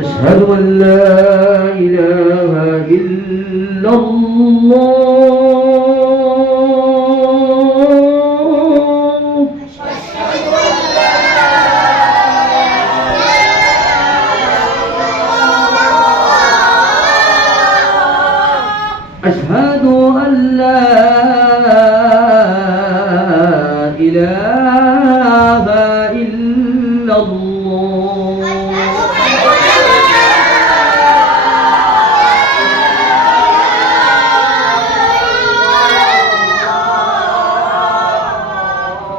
أشهد أن لا إله إلا الله أشهد أن لا إله إلا الله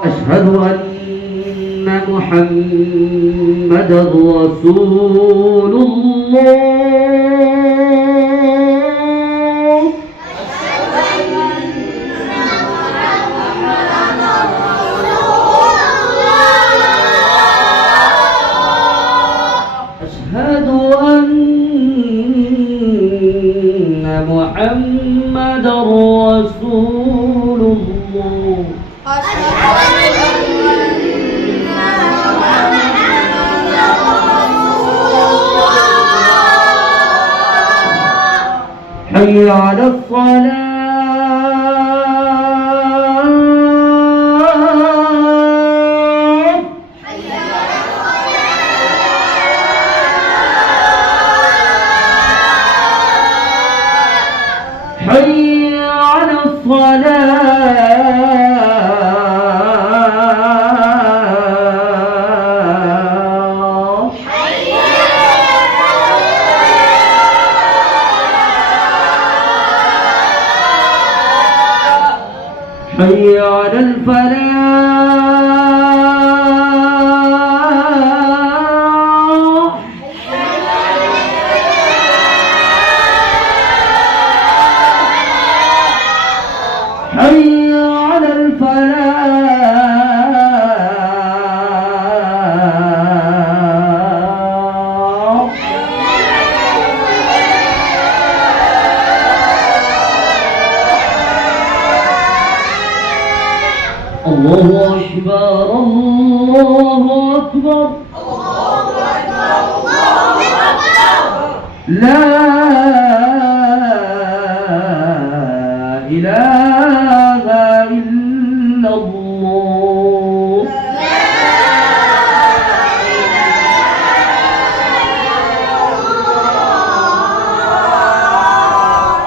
أشهد أن محمدًا رسول الله أشهد أن محمدًا رسول الله حي على الصلاة حي على الصلاة حي على الفلاح حي على الفلاح الله أكبر الله أكبر الله أكبر الله أكبر لا إله